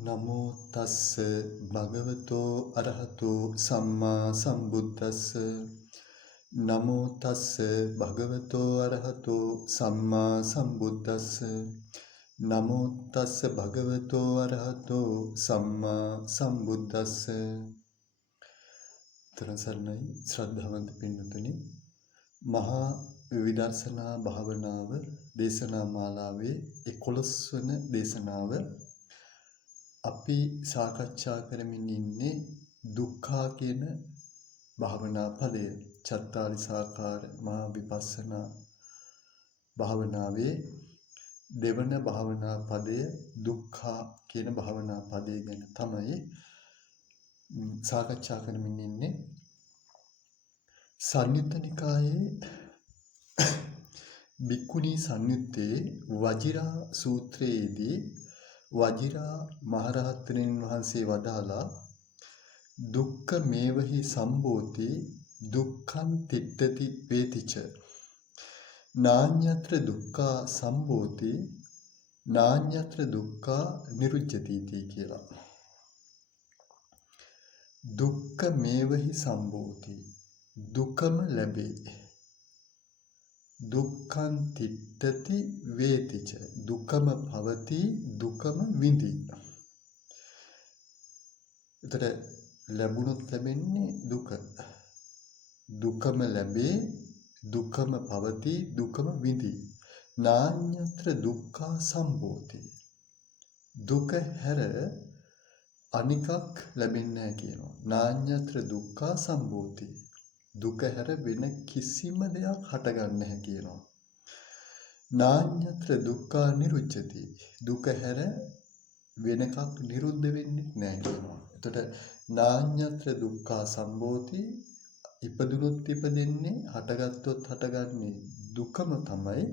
නමෝ තස්ස භගවතෝ අරහතෝ සම්මා සම්බුද්දස්ස නමෝ තස්ස භගවතෝ අරහතෝ සම්මා සම්බුද්දස්ස නමෝ තස්ස භගවතෝ අරහතෝ සම්මා සම්බුද්දස්ස තරසරණයි ශ්‍රද්ධාවන්ත පින්වතුනි මහා විදර්ශනා භාවනාව දේශනා මාලාවේ 11 වන දේශනාව අපි සාකච්ඡා කරමින් ඉන්නේ දුක්ඛා කියන භාවනා පදය. චත්තාරිසාකාර මහා විපස්සනා භාවනාවේ දෙවන භාවනා පදය දුක්ඛා කියන භාවනා පදය ගැන තමයි සාකච්ඡා කරමින් ඉන්නේ. සංයුත්ත නිකායේ බික්කුණී සංයුත්තේ වජිරා සූත්‍රයේදී වජිරා මහරහතන් වහන්සේ වදාලා දුක්ඛ මේවහි සම්බෝධි දුක්ඛං තිට්ඨති වේතිච නාඤ්ඤත්‍ර දුක්ඛා සම්බෝධි නාඤ්ඤත්‍ර දුක්ඛා නිරුච්ඡති කියලා. දුක්ඛ මේවහි සම්බෝධි දුකම ලැබේ. දුක්ඛං තිට්ඨති වේතිච දුකම පවති දුකම විඳි. එතකොට ලැබුණොත් ලැබෙන්නේ දුක. දුකම ලැබේ දුකම පවති දුකම විඳි. නාඤ්ඤත්‍ර දුක්ඛා සම්බෝධි දුක හැර අනිකක් ලැබෙන්නේ නැහැ කියනවා. නාඤ්ඤත්‍ර දුක්ඛා සම්බෝධි දුක හැර වෙන කිසිම දෙයක් හටගන්නේ නැහැ කියනවා. නාඤ්ඤත්‍ර දුක්ඛා නිරුච්ඡති දුක හැර වෙන එකක් නිරුද්ධ වෙන්නේ නැහැ කියනවා. එතකොට නාඤ්ඤත්‍ර දුක්ඛා සම්බෝධි ඉපදුනොත් ඉපදෙන්නේ හටගත්තොත් හටගන්නේ දුකම තමයි.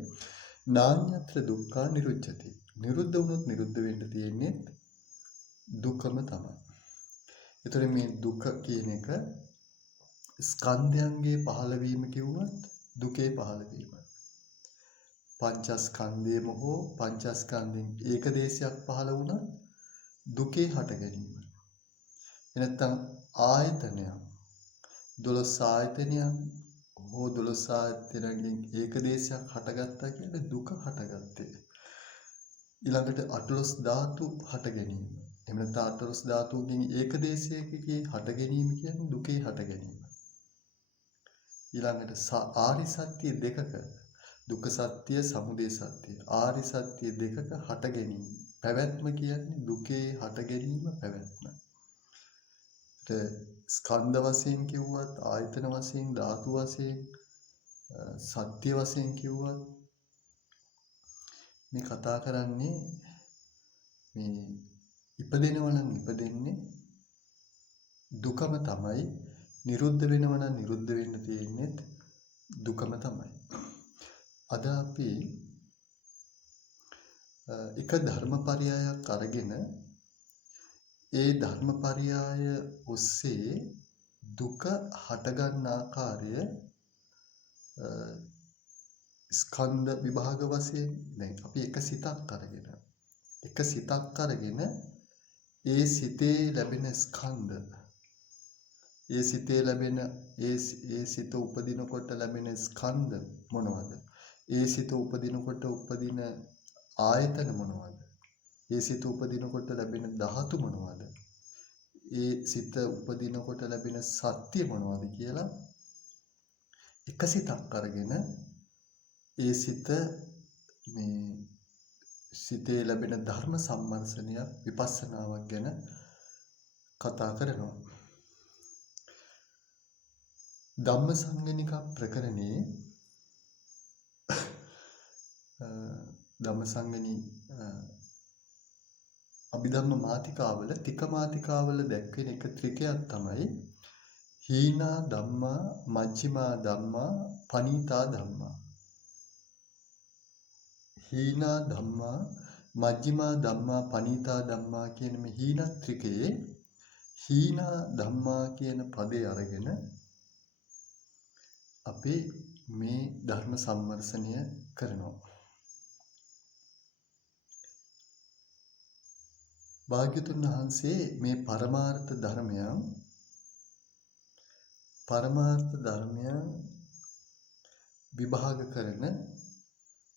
නාඤ්ඤත්‍ර දුක්ඛා නිරුච්ඡති නිරුද්ධ වුනොත් නිරුද්ධ වෙන්න තියෙන්නේ දුකම තමයි. එතකොට මේ දුක කියන එක ස්කන්ධයන්ගේ පහළවීම කිව්වත් දුකේ පහළවීම. පංචස්කන්ධයම හෝ පංචස්කන්ධෙන් ඒකදේශයක් පහළ වුණත් දුකේ හට ගැනීම. එනත්තම් ආයතනයක් 12 ආයතනයක් හෝ 12 ආයතනකින් ඒකදේශයක් හටගත්තා කියන්නේ දුක හටගත්තේ. ඊළඟට 18 ධාතු හට ගැනීම. එහෙම නැත්නම් 18 ධාතුන්ගෙන් ඒකදේශයකගේ හට ගැනීම කියන්නේ දුකේ හට ගැනීම. ඊළඟට ආරි සත්‍ය දෙකක දුක්ඛ සත්‍ය සමුදය සත්‍ය ආරි සත්‍ය දෙකක හට ගැනීම පැවැත්ම කියන්නේ දුකේ හට ගැනීම පැවැත්ම. ස්කන්ධ වශයෙන් කිව්වත් ආයතන වශයෙන් ධාතු වශයෙන් සත්‍ය වශයෙන් කිව්වත් මේ කතා කරන්නේ මේ ඉපදෙනවා නම් ඉපදෙන්නේ දුකම තමයි. නිරුද්ධ වෙනවා නම් නිරුද්ධ වෙන්න තියෙන්නේ දුකම තමයි. අද අපි එක ධර්මපරයයක් අරගෙන ඒ ධර්මපරයය ඔස්සේ දුක හටගන්න ආකාරය ස්කන්ධ විභාග වශයෙන් දැන් අපි එක සිතක් අරගෙන ඒ සිතේ ලැබෙන ස්කන්ධ ඒ සිතේ ලැබෙන ඒ සිත උපදිනකොට ලැබෙන ස්කන්ධ මොනවද? ඒ සිත උපදිනකොට උපදින ආයතන මොනවද? ඒ සිත උපදිනකොට ලැබෙන ධාතු මොනවද? ඒ සිත උපදිනකොට ලැබෙන සත්‍ය මොනවද කියලා එක සිතක් අරගෙන ඒ සිත මේ සිතේ ලැබෙන ධර්ම සම්මර්ෂණයක් විපස්සනාවක් ගැන කතා කරනවා. ධම්මසංගණික ප්‍රකරණේ ධම්මසංගණී අභිධර්ම මාතිකාවල තික මාතිකාවල දැක්වෙන එක ත්‍රිකයක් තමයි හීනා ධම්මා මජ්ක්‍ධිමා ධම්මා පනීතා ධම්මා. හීනා ධම්මා මජ්ක්‍ධිමා ධම්මා පනීතා ධම්මා කියන මේ හීන ත්‍රිකයේ හීනා ධම්මා කියන පදේ අරගෙන අපි මේ ධර්ම සම්මර්ෂණය කරනවා. භාග්‍යතුන් වහන්සේ මේ පරමාර්ථ ධර්මයන් විභාග කරන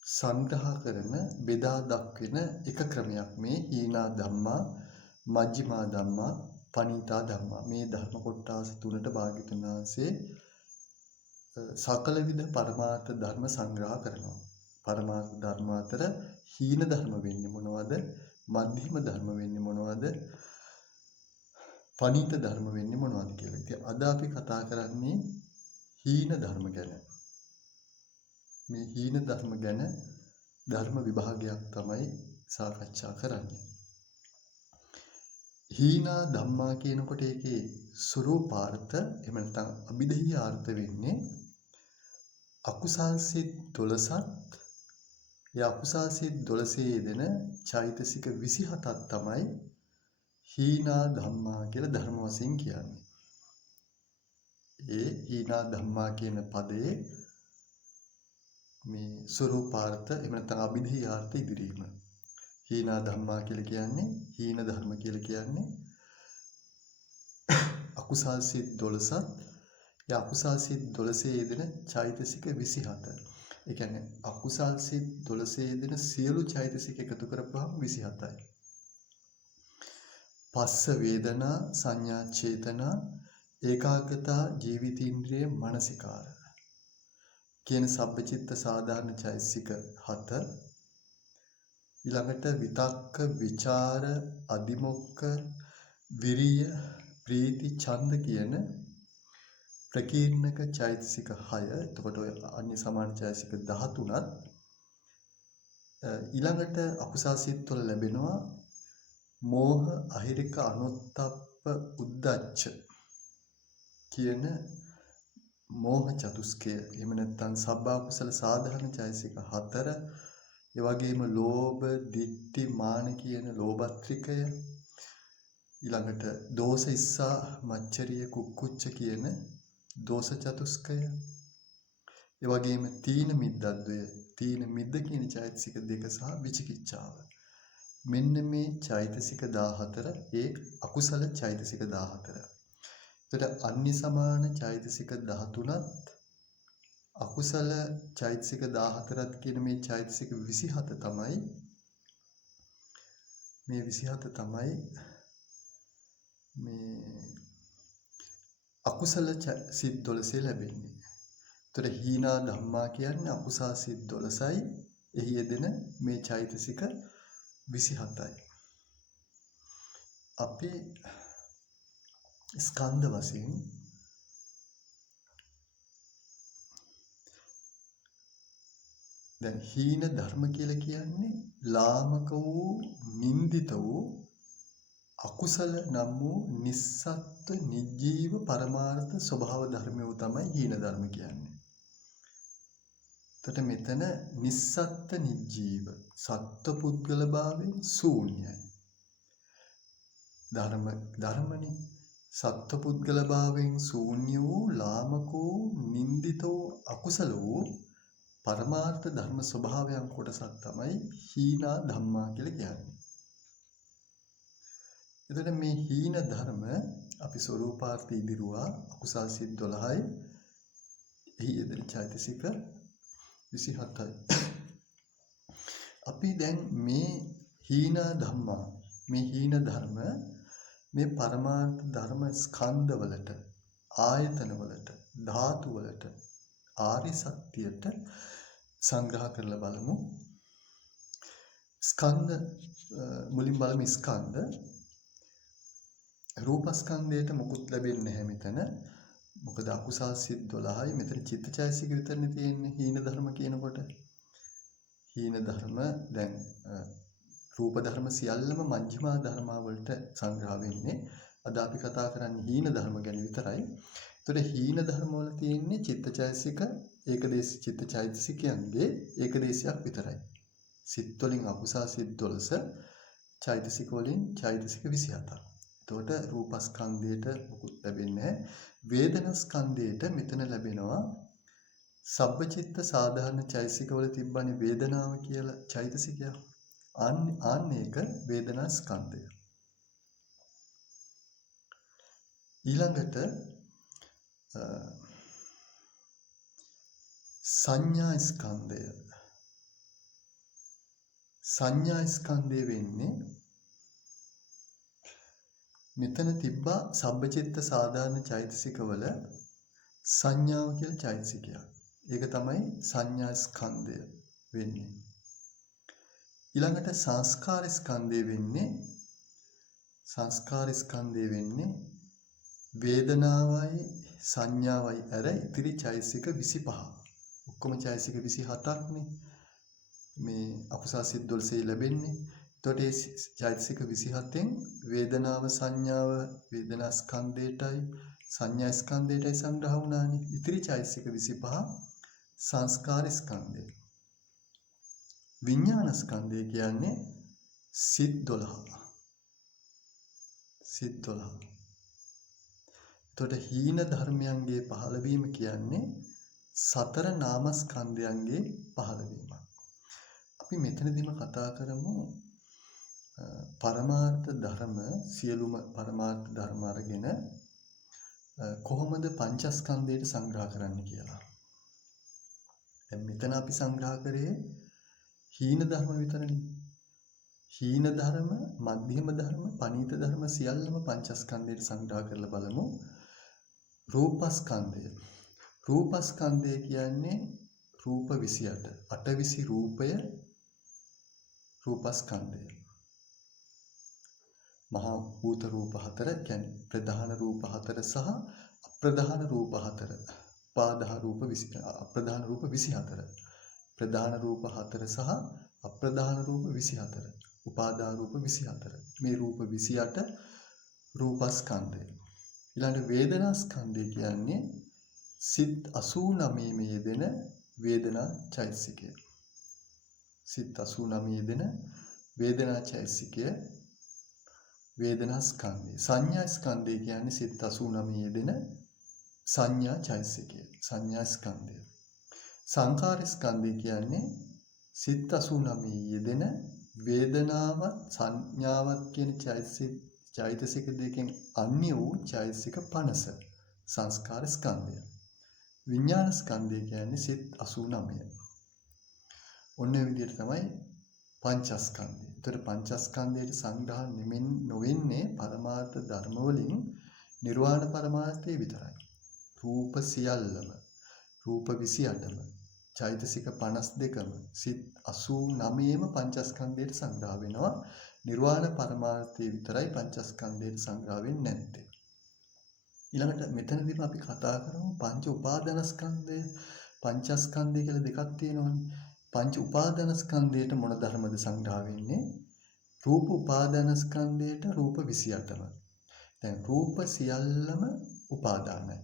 සංග්‍රහ කරන බෙදා දක්වන එක ක්‍රමයක් මේ හීනා ධම්මා මජ්ක්‍ධිමා ධම්මා පණීතා ධම්මා මේ ධර්ම කොටස් තුනට භාග්‍යතුන් වහන්සේ සකල විද පරමාර්ථ ධර්ම සංග්‍රහ කරනවා. පරමාර්ථ ධර්ම අතර හීන ධර්ම වෙන්නේ මොනවද? මධ්‍යම ධර්ම වෙන්නේ මොනවද? පණීත ධර්ම වෙන්නේ මොනවද කියලා. ඉතින් අද අපි කතා කරන්නේ හීන ධර්ම ගැන. මේ හීන ධර්ම ගැන ධර්ම විභාගයක් තමයි සාකච්ඡා කරන්නේ. හීනා ධම්මා කියනකොට ඒකේ ස්වરૂපාර්ථ එහෙම නැත්නම් අභිධේය අර්ථ වෙන්නේ අකුසල් සිත් 12ත් ඒ අකුසල් සිත් 12 යෙදෙන චෛතසික 27ක් තමයි හීනා ධම්මා කියලා ධර්ම වශයෙන් කියන්නේ. ඒ හීනා ධම්මා කියන පදයේ මේ ස්වરૂපාර්ථ එහෙම නැත්නම් අභිධේය අර්ථ ඉදිරීම. හීනා ධම්මා කියලා කියන්නේ හීන ධර්ම කියලා කියන්නේ අකුසල් සිත් 12ත් ඒ අකුසල් සිත් 12 යෙදෙන චෛතසික 27. ඒ කියන්නේ අකුසල් සිත් 12 යෙදෙන සියලු චෛතසික එකතු කරපුවාම 27යි. පස්ස වේදනා සංඥා චේතනා ඒකාග්‍රතා ජීවිතීන්ද්‍රිය මනසිකාර කියන සබ්බචිත්ත සාධාරණ චෛතසික 7 ඊළඟට විතක්ක විචාර අදිමොක්ක විරිය ප්‍රීති ඡන්ද කියන ප්‍රකීර්ණක චෛතසික 6 එතකොට ඔය අන්‍ය සමාන චෛතසික 13ත් ඊළඟට අකුසල් සිත් වල ලැබෙනවා මෝහ අහිරික අනුත්තප්ප උද්දච්ච කියන මෝහ චතුස්කය එහෙම නැත්නම් සබ්බා කුසල සාධාරණ චෛතසික 4 ඒ වගේම ලෝභ ditthi මාන කියන ලෝභත්‍රිකය ඊළඟට දෝෂ ඉස්සා මච්චරිය කුක්කුච්ච කියන දෝෂ චතුස්කය ඒ වගේම තීන මිද්දද්වය තීන මිද්ද කියන චෛතසික 2 සහ විචිකිච්ඡාව මෙන්න මේ චෛතසික 14 ඒ අකුසල චෛතසික 14. එතකොට අන්‍ය සමාන චෛතසික 13ත් අකුසල චෛතසික 14ත් කියන මේ චෛතසික 27 තමයි මේ 27 තමයි මේ අකුසල සිත් 12 ලැබෙන්නේ. එතකොට හීනා ධම්මා කියන්නේ අකුසල සිත් 12යි එහි යෙදෙන මේ චෛතසික 27යි. අපි ස්කන්ධ වශයෙන් දැන් හීන ධර්ම කියලා කියන්නේ ලාමක වූ නින්දිත වූ අකුසල නම් වූ නිස්සත්ත්ව නිජීව පරමාර්ථ ස්වභාව ධර්මයෝ තමයි හීන ධර්ම කියන්නේ. එතකොට මෙතන නිස්සත්ත්ව නිජීව සත්ත්ව පුද්ගල භාවයෙන් ශූන්‍යයි. ධර්මනේ සත්ත්ව පුද්ගල භාවයෙන් ශූන්‍ය වූ ලාමක වූ නින්දිත වූ අකුසල වූ පරමාර්ථ ධර්ම ස්වභාවයන් කොටසක් තමයි හීනා ධම්මා කියලා කියන්නේ. එතකොට මේ හීන ධර්ම අපි ස්වરૂපාර්ථ ඉදිරුවා අකුසල් සිත් 12යි එහි යෙදෙන චෛතසික 27යි. අපි දැන් මේ හීන ධම්මා මේ හීන ධර්ම මේ පරමාර්ථ ධර්ම ස්කන්ධ වලට ආයතන වලට ධාතු වලට ආරි සත්‍යයට සංග්‍රහ කරලා බලමු. ස්කන්ධ මුලින් බලමු ස්කන්ධ රූපස්කන්ධයට මුකුත් වෙන්නේ නැහැ මෙතන. මොකද අකුසල් සිත් 12යි මෙතන චිත්තචෛතසික විතරනේ තියෙන්නේ හීන ධර්ම කියනකොට. හීන ධර්ම දැන් රූප ධර්ම සියල්ලම මජ්ක්‍ධිමා ධර්මා වලට සංග්‍රහ වෙන්නේ. අද අපි කතා කරන්නේ හීන ධර්ම ගැන විතරයි. ඒතකොට හීන ධර්ම වල තියෙන්නේ චිත්තචෛතසික ඒකදේශ චිත්තචෛතසිකයන්ගේ ඒකදේශයක් විතරයි. සිත් වලින් අකුසල් සිත් 12 චෛතසික වලින් චෛතසික 27ක්. එතකොට රූපස්කන්ධයට මුකුත් වෙන්නේ නැහැ. වේදනාස්කන්ධයට මෙතන ලැබෙනවා සබ්බචිත්ත සාධාරණ චෛතසික වල තිබ්බනේ වේදනාව කියලා චෛතසිකයක්. ආන්න ඒක වේදනා ස්කන්ධය. ඊළඟට සංඥා ස්කන්ධය. සංඥා ස්කන්ධය වෙන්නේ මෙතන තිබ්බා සබ්බචිත්ත සාධාරණ චෛතසිකවල සංඥාව කියලා චෛතසිකයක්. ඒක තමයි සංඥා ස්කන්ධය වෙන්නේ. ඊළඟට සංස්කාර ස්කන්ධය වෙන්නේ වේදනාවයි සංඥාවයි අර ඉතිරි චෛතසික 25. ඔක්කොම චෛතසික 27ක්නේ. මේ අකුසල් සිත් 12 ලැබෙන්නේ. එතකොට ඒ චෛතසික 27න් වේදනාව සංඥාව වේදනා ස්කන්ධයටයි සංඥා ස්කන්ධයටයි සංග්‍රහ වුණානේ. ඉතිරි චෛතසික 25 සංස්කාර ස්කන්ධය. විඥාන ස්කන්ධය කියන්නේ සිත් 12. සිත් 12. එතකොට හීන ධර්මයන්ගේ පහළවීම කියන්නේ සතර නාමස්කන්ධයන්ගේ පහළවීමක්. අපි මෙතනදීම කතා කරමු පරමාර්ථ ධර්ම සියලුම පරමාර්ථ ධර්ම අරගෙන කොහොමද පංචස්කන්ධයට සංග්‍රහ කරන්න කියලා. දැන් මෙතන අපි සංග්‍රහ කරේ හීන ධර්ම විතරනේ. හීන ධර්ම, මධ්‍යම ධර්ම, පනීත ධර්ම සියල්ලම පංචස්කන්ධයට සංග්‍රහ කරලා බලමු. රූපස්කන්ධය. රූපස්කන්ධය කියන්නේ රූප 28. අටවිසි රූපය රූපස්කන්ධය. මහා භූත රූප 4 කියන්නේ ප්‍රධාන රූප 4 සහ අප්‍රධාන රූප 4. උපාදාන රූප 20 අප්‍රධාන රූප 24. ප්‍රධාන රූප 4 සහ අප්‍රධාන රූප 24. උපාදාන රූප 24. මේ රූප 28 රූපස්කන්ධය. ඊළඟ වේදනා ස්කන්ධය කියන්නේ සිත් 89 යෙදෙන වේදනා චෛතසිකය. සිත් 89 යෙදෙන වේදනා චෛතසිකය වේදනා ස්කන්ධය. සංඥා ස්කන්ධය කියන්නේ සිත් 89 යෙදෙන සංඥා චෛතසිකය. සංඥා ස්කන්ධය. සංකාර ස්කන්ධය කියන්නේ සිත් 89 යෙදෙන වේදනාවත් සංඥාවත් කියන චෛතසික දෙකෙන් අන්‍ය වූ චෛතසික 50 සංස්කාර ස්කන්ධය. විඥාන ස්කන්ධය කියන්නේ සිත් 89. ඔන්න ඔය විදිහට තමයි පංචස්කන්ධය. ඒතර පංචස්කන්ධයට සංග්‍රහ නොවෙන්නේ පරමාර්ථ ධර්ම වලින් නිර්වාණ පරමාර්ථය විතරයි. රූප සියල්ලම රූප 28ම චෛතසික 52ම සිත් 89ම පංචස්කන්ධයට සංග්‍රහ වෙනවා. නිර්වාණ පරමාර්ථය විතරයි පංචස්කන්ධයට සංග්‍රහ වෙන්නේ නැත්තේ. ඊළඟට මෙතනදී අපි කතා කරමු පංච උපාදානස්කන්ධය. පංචස්කන්ධය කියලා දෙකක් තියෙනවානේ. පංච උපාදානස්කන්ධයට මොන ධර්මද සංග්‍රහ වෙන්නේ? රූප උපාදානස්කන්ධයට රූප 28ම. දැන් රූප සියල්ලම උපාදානයි.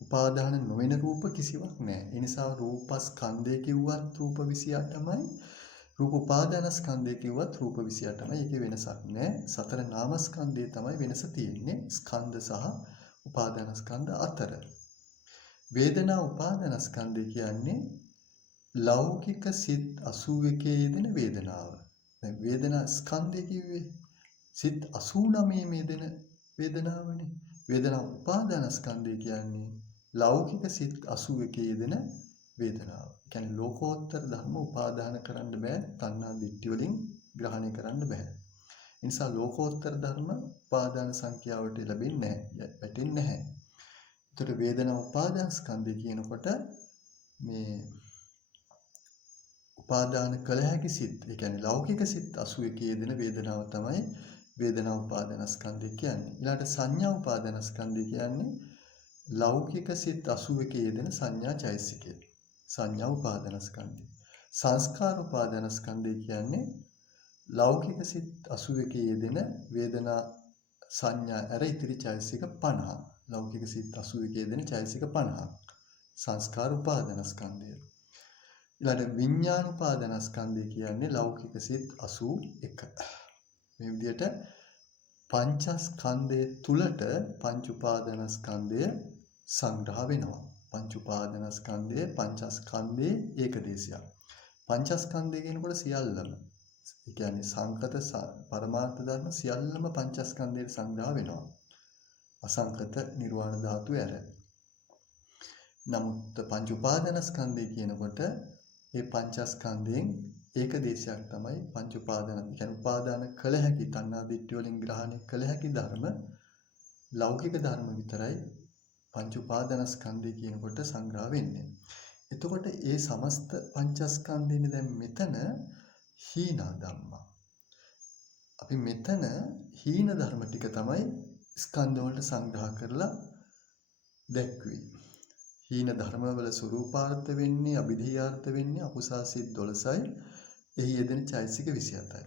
උපාදාන නොවන රූප කිසිවක් නැහැ. ඒ නිසා රූපස්කන්ධය කිව්වත් රූප 28මයි. රූප උපාදානස්කන්ධය කිව්වත් රූප 28මයි. ඒකේ වෙනසක් නැහැ. සතර නාමස්කන්ධය තමයි වෙනස තියෙන්නේ. ස්කන්ධ සහ උපාදානස්කන්ධ අතර. වේදනා උපාදානස්කන්ධය කියන්නේ ලෞකික සිත් 81 යෙදෙන වේදනාව. දැන් වේදනා ස්කන්ධය කිව්වේ සිත් 89 යෙදෙන වේදනාවනේ. වේදනා උපාදානස්කන්ධය කියන්නේ ලෞකික සිත් 81 යෙදෙන වේදනාව. කියන්නේ ලෝකෝත්තර ධර්ම උපාදාන කරන්න බෑ. තණ්හා දිට්ඨි වලින් ග්‍රහණය කරන්න බෑ. ඒ නිසා ලෝකෝත්තර ධර්ම උපාදාන සංඛ්‍යාවට ලැබෙන්නේ නැහැ. වැටෙන්නේ නැහැ. ඒතර වේදනා උපාදානස්කන්ධය කියනකොට මේ උපාදාන කළ හැකි සිත්, ඒ කියන්නේ ලෞකික සිත් 81 යෙදෙන වේදනාව තමයි වේදනා උපාදානස්කන්ධය කියන්නේ. ඊළඟට සංඥා උපාදානස්කන්ධය කියන්නේ ලෞකික සිත් 81 යෙදෙන සංඥා චෛතසිකය. සංඥා උපාදානස්කන්ධය. සංස්කාර උපාදානස්කන්ධය කියන්නේ ලෞකික සිත් 81 යෙදෙන වේදනා සංඥා ඇර ඉතිරි චෛතසික 50. ලෞකික සිත් 81 යෙදෙන චෛතසික 50. සංස්කාර උපාදානස්කන්ධය. ඊළඟ විඥාන උපාදානස්කන්ධය කියන්නේ ලෞකික සිත් 81. මේ විදිහට පංචස්කන්ධය තුලට පංච උපාදානස්කන්ධය සංග්‍රහ වෙනවා. පංච උපාදානස්කන්ධය පංචස්කන්ධයේ ඒකදේශයක්. පංචස්කන්ධය කියනකොට සියල්ලම, ඒ කියන්නේ සංකත පරමාර්ථ ධර්ම සියල්ලම පංචස්කන්ධයට සංග්‍රහ වෙනවා. අසංකත නිර්වාණ ධාතු ඇර. නමුත් පංච උපාදානස්කන්ධය කියනකොට මේ පංචස්කන්ධයෙන් ඒක දේශයක් තමයි පංච උපාදාන. කියන්නේ උපාදාන කළ හැකි තණ්හා දිට්ඨිය වලින් ග්‍රහණය කළ හැකි ධර්ම ලෞකික ධර්ම විතරයි පංච උපාදානස්කන්ධය කියනකොට සංග්‍රහ වෙන්නේ. එතකොට ඒ සමස්ත පංචස්කන්ධයනේ දැන් මෙතන හීනා ධම්මා. අපි මෙතන හීන ධර්ම ටික තමයි ස්කන්ධ වලට සංග්‍රහ කරලා දැක්වේ. හීන ධර්මවල ස්වરૂපාර්ථ වෙන්නේ අභිධේයාර්ථ වෙන්නේ අකුසල් සිත් 12යි. එහි යෙදෙන චෛතසික 27යි.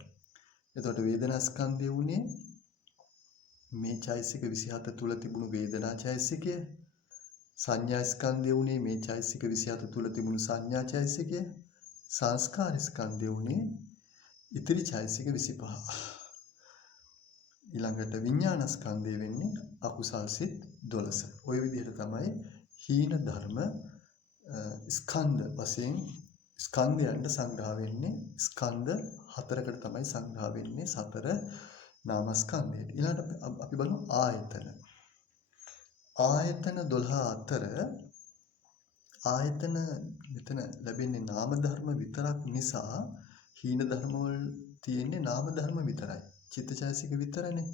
එතකොට වේදනා ස්කන්ධය උනේ මේ චෛතසික 27 තුල තිබුණු වේදනා චෛතසිකය. සංඥා ස්කන්ධය උනේ මේ චෛතසික 27 තුල තිබුණු සංඥා චෛතසිකය. සංස්කාර ස්කන්ධය උනේ ඉතිරි චෛතසික 25. ඊළඟට විඥාන ස්කන්ධය වෙන්නේ අකුසල් සිත් 12. ওই විදිහට තමයි හීන ධර්ම ස්කන්ධ වශයෙන් ස්කන්ධයන්ට සංග්‍රහ වෙන්නේ. ස්කන්ධ හතරකට තමයි සංග්‍රහ වෙන්නේ සතර නාමස්කන්ධයට. ඊළඟට අපි බලමු ආයතන. ආයතන 12 අතර ආයතන මෙතන ලැබෙන්නේ නාම ධර්ම විතරක් නිසා හීන ධර්ම වල තියෙන්නේ නාම ධර්ම විතරයි. චිත්තචෛතසික විතරනේ.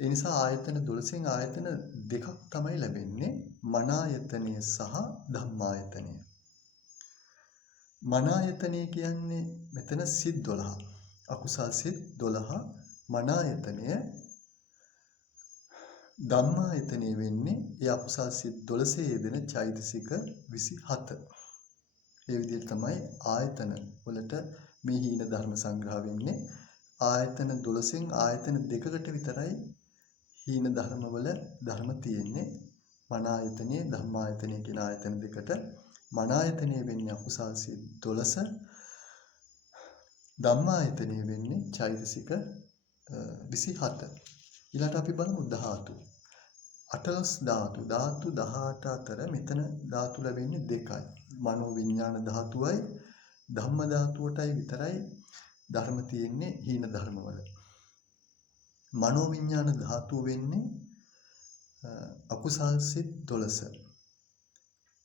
ඒ නිසා ආයතන 12න් ආයතන දෙකක් තමයි ලැබෙන්නේ. මන ආයතනය සහ ධම්මායතනය. මන ආයතනය කියන්නේ මෙතන සිත් 12. අකුසල් සිත් 12 මන ආයතනය. ධම්මායතනය වෙන්නේ ඒ අකුසල් සිත් 12 යෙදෙන චෛතසික 27. ඒ විදිහට තමයි ආයතන වලට මේ හීන ධර්ම සංග්‍රහ වෙන්නේ. ආයතන 12න් ආයතන දෙකකට විතරයි හීන ධර්මවල ධර්ම තියෙන්නේ. මන ආයතනය ධම්මායතනය කියන ආයතන දෙකට. මන ආයතනය වෙන්නේ අකුසල් සිත් 12. ධම්මායතනය වෙන්නේ චෛතසික 27. ඊළඟට අපි බලමු ධාතු. 18 ධාතු. ධාතු 18 අතර මෙතන ධාතු ලැබෙන්නේ දෙකයි. මනෝ විඥාන ධාතුවයි ධම්ම ධාතුවටයි විතරයි ධර්ම තියෙන්නේ හීන ධර්මවල. මනෝ විඥාන ධාතුව වෙන්නේ අකුසල් සිත් 12.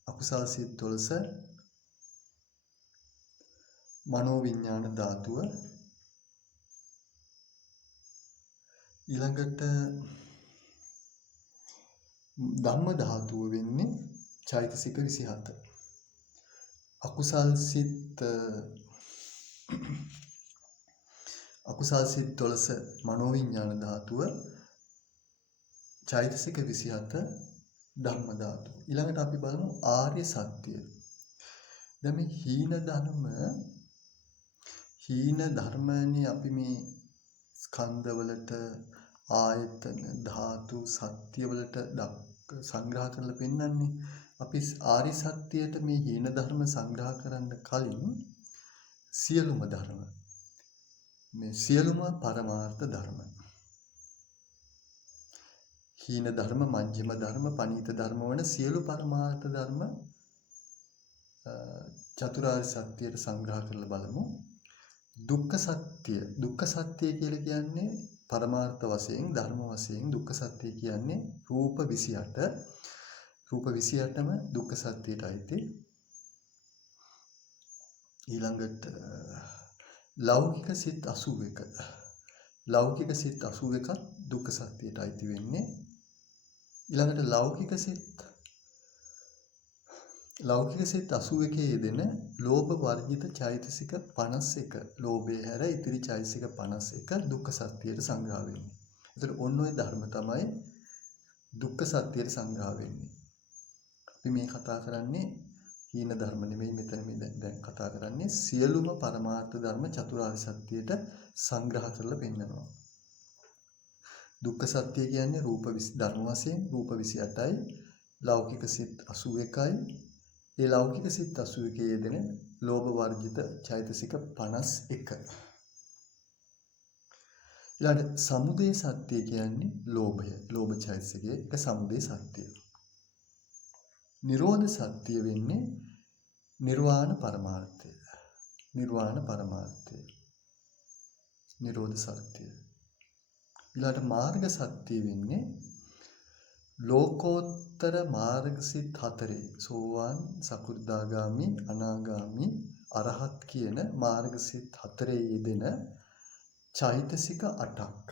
අකුසල් සිත් 12 මනෝ විඥාන ධාතුව. ඊළඟට ධම්ම ධාතුව වෙන්නේ චෛතසික 27. අකුසල් සිත් 12 මනෝ විඥාන ධාතුව. චෛතසික 27 ධම්ම ධාතුව. ඊළඟට අපි බලමු ආර්ය සත්‍ය. දැන් මේ හීන ධර්මනේ අපි මේ ස්කන්ධ වලට ආයතන ධාතු සත්‍ය වලට සංග්‍රහ කරලා පෙන්නන්නේ. අපි ආරි සත්‍යයට මේ හීන ධර්ම සංග්‍රහ කරන්න කලින් සියලුම ධර්ම මේ සියලුම පරමාර්ථ ධර්ම හීන ධර්ම මජ්ක්‍ධිම ධර්ම පණීත ධර්ම වන සියලු පරමාර්ථ ධර්ම චතුරාර්ය සත්‍යයට සංග්‍රහ කරලා බලමු. දුක්ඛ සත්‍ය කියලා කියන්නේ පරමාර්ථ වශයෙන් ධර්ම වශයෙන් දුක්ඛ සත්‍ය කියන්නේ රූප 28. රූප 28ම දුක්ඛ සත්‍යයට අයිති. ඊළඟට ලෞකික සිත් 81. ලෞකික සිත් 81ක් දුක්ඛ සත්‍යයට අයිති වෙන්නේ. ඊළඟට ලෞකික සිත් 81 යෙදෙන ලෝභ වර්ජිත චෛතසික 51. ලෝභය හැර ඉතිරි චෛතසික 51 දුක්ඛ සත්‍යයට සංග්‍රහ වෙන්නේ. ඒතර ඔන්න ඔය ධර්ම තමයි දුක්ඛ සත්‍යයට සංග්‍රහ වෙන්නේ. අපි මේ කතා කරන්නේ හීන ධර්ම නෙමෙයි මෙතන මේ දැන් කතා කරන්නේ සියලුම පරමාර්ථ ධර්ම චතුරාර්ය සත්‍යයට සංග්‍රහ කරලා පෙන්නනවා. දුක්ඛ සත්‍ය කියන්නේ රූප ධර්ම වශයෙන් රූප 28යි ලෞකික සිත් 81යි. ඒ ලෞකික සිත් 81 යෙදෙන ලෝභ වර්ජිත චෛතසික 51. ඊළඟ සමුදය සත්‍ය කියන්නේ ලෝභය. ලෝභ චෛතසිකයේ එක සමුදය සත්‍යය. නිරෝධ සත්‍ය වෙන්නේ නිර්වාණ පරමාර්ථය. නිරෝධ සත්‍ය. ඊළඟ මාර්ග සත්‍ය වෙන්නේ ලෝකෝත්තර මාර්ගසිත 4 සෝවාන් සකු르දාගාමි අනාගාමි අරහත් කියන මාර්ගසිත 4 යෙදෙන චෛතසික 8ක්.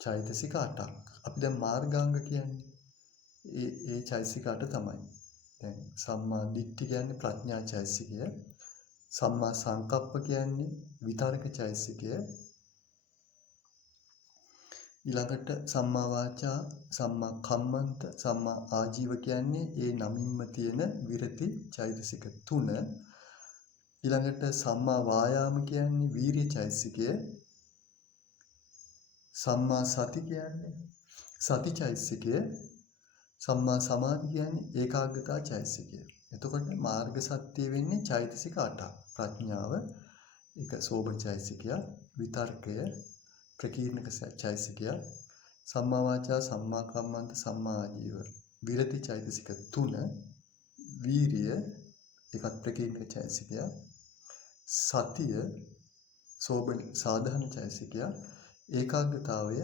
චෛතසික 8ක්. අපි දැන් මාර්ගාංග කියන්නේ ඒ චෛතසික 8 තමයි. දැන් සම්මා දිට්ඨි කියන්නේ ප්‍රඥා චෛතසිකය. සම්මා සංකප්ප කියන්නේ විතර්ක චෛතසිකය. ඊළඟට සම්මා වාචා, සම්මා කම්මන්ත, සම්මා ආජීව කියන්නේ ඒ නමින්ම තියෙන විරති චෛතසික 3. ඊළඟට සම්මා වායාම කියන්නේ වීර්ය චෛතසිකය. සම්මා සති කියන්නේ සති චෛතසිකය. සම්මා සමාධි කියන්නේ ඒකාග්‍රතා චෛතසිකය. එතකොට මාර්ග සත්‍ය වෙන්නේ චෛතසික 8ක්. ප්‍රඥාව එක සෝබ චෛතසිකය, විතර්කය ප්‍රකීර්ණක චෛතසිකය, සම්මා වාචා, සම්මා කම්මන්ත, සම්මා ආජීව විරති චෛතසික 3, වීරිය එකත් ප්‍රකීර්ණක චෛතසිකය, සතිය සෝබන සාධාරණ චෛතසිකය, ඒකාග්‍රතාවය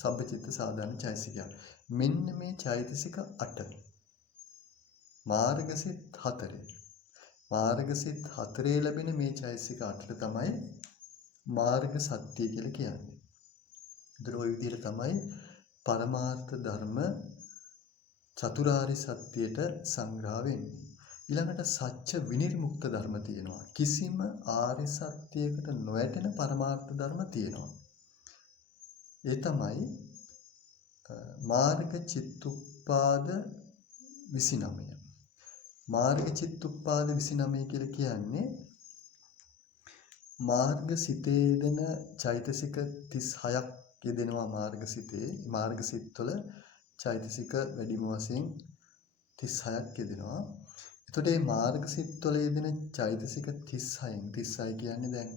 සබ්බචිත්ත සාධාරණ චෛතසිකය. මෙන්න මේ චෛතසික 8 මාර්ගසිත 4. මාර්ගසිත 4 ලැබෙන මේ චෛතසික 8ට තමයි මාර්ග සත්‍ය කියලා කියන්නේ. ඒතර ওই විදිහට තමයි පරමාර්ථ ධර්ම චතුරාර්ය සත්‍යයට සංග්‍රහ වෙන්නේ. ඊළඟට සත්‍ය විනිර්මුක්ත ධර්ම තියෙනවා. කිසිම ආර්ය සත්‍යයකට නොයැටෙන පරමාර්ථ ධර්ම තියෙනවා. ඒ තමයි මාර්ග චිත්තුප්පාද 29. මාර්ග චිත්තුප්පාද 29 කියලා කියන්නේ මාර්ග සිතේ යෙදෙන චෛතසික 36ක් යෙදෙනවා මාර්ග සිතේ. මාර්ග සිත්වල චෛතසික වැඩිම වශයෙන් 36ක් යෙදෙනවා. එතකොට මේ මාර්ග සිත්වල යෙදෙන චෛතසික 36න් 36 කියන්නේ දැන්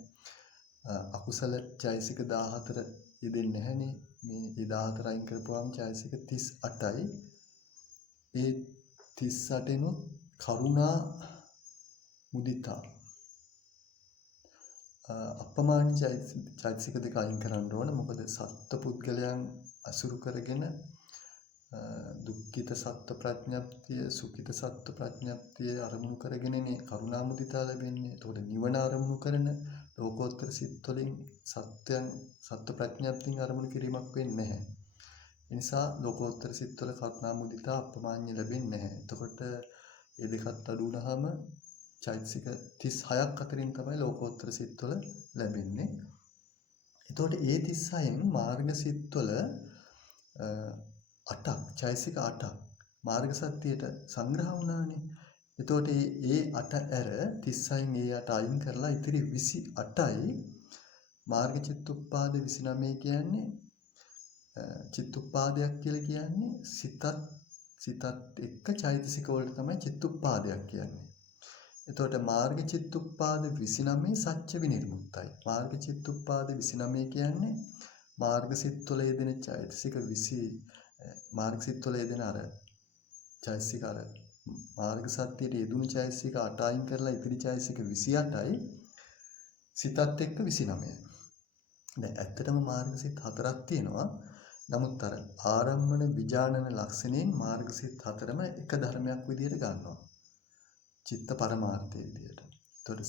අකුසල චෛතසික 14 යෙදෙන්නේ නැහනේ. මේ 14 අයින් කරපුවාම චෛතසික 38යි. ඒ 38ෙනුත් කරුණා මුදිතා අපමාන චෛතසික දෙක අයින් කරන්න ඕන. මොකද සත්ත්ව පුද්ගලයන් අසුරු කරගෙන දුක්ඛිත සත්ත්ව ප්‍රඥප්තිය, සුඛිත සත්ත්ව ප්‍රඥප්තිය අරමුණු කරගෙනනේ කරුණා මුදිතා ලැබෙන්නේ. ඒතකොට නිවන අරමුණු කරන ලෝකෝත්තර සිත් වලින් සත්‍යයන් සත්ත්ව ප්‍රඥප්තියෙන් අරමුණු කිරීමක් වෙන්නේ නැහැ. ඒ නිසා ලෝකෝත්තර සිත් වල කරුණා මුදිතා අපමාන්‍ය ලැබෙන්නේ නැහැ. එතකොට මේ දෙකත් අඩු වුණාම චෛතසික 36ක් අතරින් තමයි ලෝකෝත්තර සිත්වල ලැබෙන්නේ. එතකොට ඒ 36න් මාර්ග සිත්වල 8ක් චෛතසික 8ක් මාර්ග සත්‍යයට සංග්‍රහ වුණානේ. එතකොට ඒ 8 ඇර 36න් ඒ 8 අයින් කරලා ඉතිරි 28යි මාර්ග චිත්තුප්පාද 29 කියන්නේ චිත්තුප්පාදයක් කියලා කියන්නේ සිතත් එක්ක චෛතසික වලට තමයි චිත්තුප්පාදයක් කියන්නේ. එතකොට මාර්ග චිත්තුප්පාද 29 සත්‍ය විනිර්මුක්තයි. මාර්ග චිත්තුප්පාද 29 කියන්නේ මාර්ග සිත්වල යෙදෙන චෛතසික 20 මාර්ග සිත්වල යෙදෙන අර චෛතසික අර මාර්ග සත්‍යයේ යෙදුණු චෛතසික 8 අයින් කරලා ඉතිරි චෛතසික 28යි සිතත් එක්ක 29යි. දැන් ඇත්තටම මාර්ග සිත් 4ක් තියෙනවා. නමුත් අර ආරම්මන විජානන ලක්ෂණයෙන් මාර්ග සිත් 4ම එක ධර්මයක් විදිහට ගන්නවා. චිත්ත පරමාර්ථයේ විදියට. එතකොට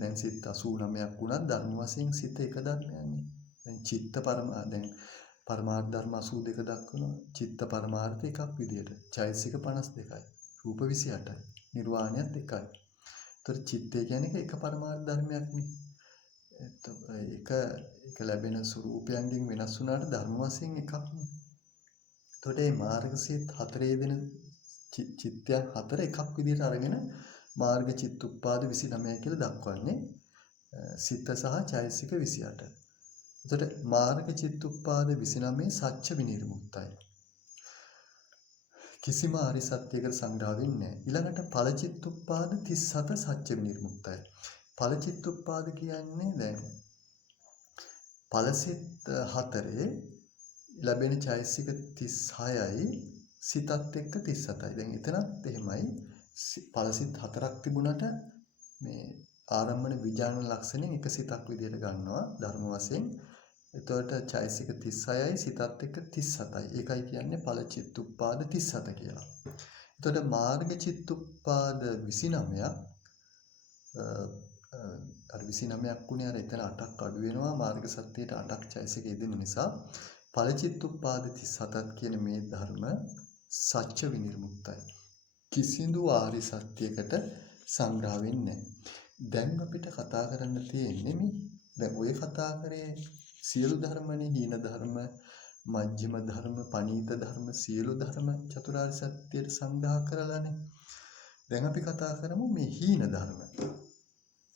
දැන් සිත් 89ක් වුණත් ධර්ම වශයෙන් සිත එක ධර්මයන්නේ. දැන් චිත්ත දැන් පරමාර්ථ ධර්ම 82 දක්වනවා. චිත්ත පරමාර්ථ එකක් විදියට. චෛතසික 52යි. රූප 28යි. නිර්වාණයත් එකයි. එතකොට චිත්තය කියන්නේ එක පරමාර්ථ ධර්මයක් නේ. ඒක ලැබෙන ස්වરૂපයන්ගෙන් වෙනස් වුණාට ධර්ම වශයෙන් එකක් නේ. එතකොට මේ මාර්ග සිත් 4 දෙන චිත්තයන් 4 එකක් විදිහට අරගෙන මාර්ග චිත්තුප්පාද 29 කියලා දක්වන්නේ සිත සහ චෛතසික 28. එතකොට මාර්ග චිත්තුප්පාද 29 සත්‍ය විනිර්මුක්තයි. කිසිම ආරි සත්‍යයකට සංග්‍රහ වෙන්නේ නැහැ. ඊළඟට ඵල චිත්තුප්පාද 37 සත්‍ය විනිර්මුක්තයි. ඵල චිත්තුප්පාද කියන්නේ දැන් ඵලසිත 4 ලැබෙන චෛතසික 36යි සිතත් එක්ක 37යි. දැන් එතනත් එහෙමයි. ඵලසිත 4ක් තිබුණට මේ ආරම්මන විඥාන ලක්ෂණයෙන් එක සිතක් විදියට ගන්නවා ධර්ම වශයෙන්. එතකොට චෛසික 36යි සිතත් එක්ක 37යි. ඒකයි කියන්නේ ඵල චිත්තුප්පාද 37 කියලා. එතකොට මාර්ග චිත්තුප්පාද 29ක් අර 29ක් වුණේ අර එතන 8ක් අඩු වෙනවා මාර්ග සත්‍යයට 8ක් චෛසික යෙදෙන නිසා ඵල චිත්තුප්පාද 37ක් කියන මේ ධර්ම සත්‍ය විනිර්මුක්තයි. කිසිදු ආරි සත්‍යයකට සංග්‍රහ වෙන්නේ නැහැ. දැන් අපිට කතා කරන්න තියෙන්නේ මේ දැන් ඔය කතා කරේ සියලු ධර්මනේ හීන ධර්ම මජ්ක්‍ධිම ධර්ම පණීත ධර්ම සියලු ධර්ම චතුරාර්ය සත්‍යයට සංග්‍රහ කරලානේ. දැන් අපි කතා කරමු මේ හීන ධර්ම